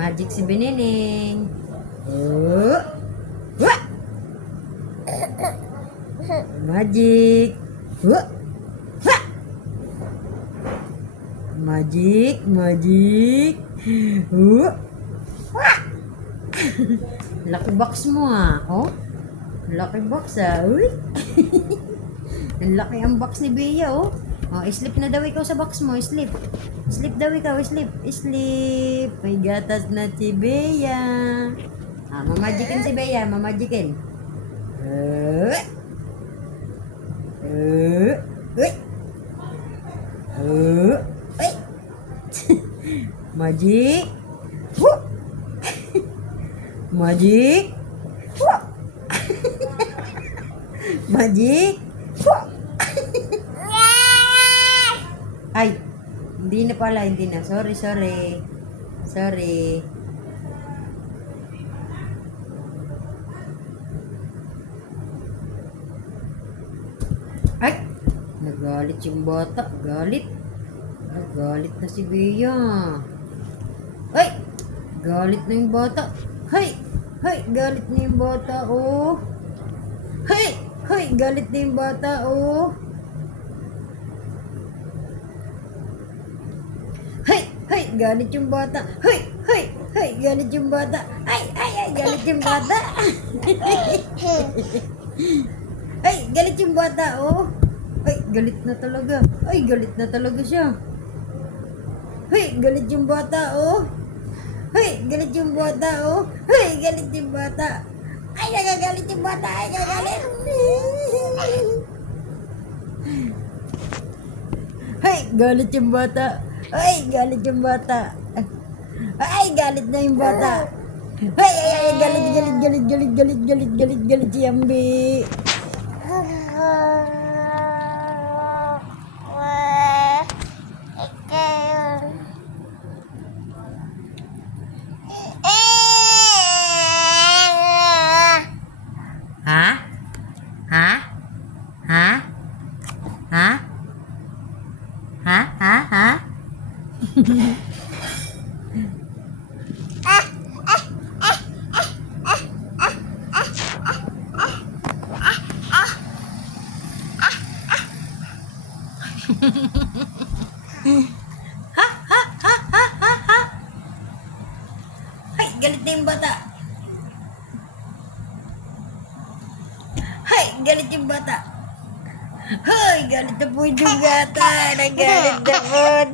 Magic si Binining. Oh. Wah! Magic. Wah! Wah! Magic, magic. Wah! Wah! Laki box mo ah. Oh. Laki box ah. Uy. Ang laki ang box ni Bea oh. Oh, sleep na daw ikaw sa box mo. Sleep. Sleep daw ikaw. Sleep. Sleep. May gatas na si Bea. Ah, mamagikin si Bea. Mamagikin. Uy. Uy. Uy. Magic. Woo. Magic. Woo. Magic. Woo. Ay, hindi na pala, hindi na. Sorry. Sorry. Ay, nagalit yung bata. Nagalit na si Bea. Ay, galit na yung bata. Hay, galit na yung bata, oh. Hay, galit na yung bata, oh. Hay, galit yung bata. Hay, galit yung bata. Ay, galit yung bata. Ay, galit yung bata, oh. Ay, galit na talaga. Ay, galit na talaga siya. Ay, galit yung bata, oh. Ay, galit yung bata, oh. Ay, galit yung bata. Ay, nagagalit yung bata. Ay, nagagalit. Ay, galit yung bata. Ay, galit yung bata. Ay, galit na yung bata. Ay, galit si Yambi. Ha? Ay, galit na yung bata. Hay, galit yung bata. Hay, galit na po yung bata. Nagalit na po.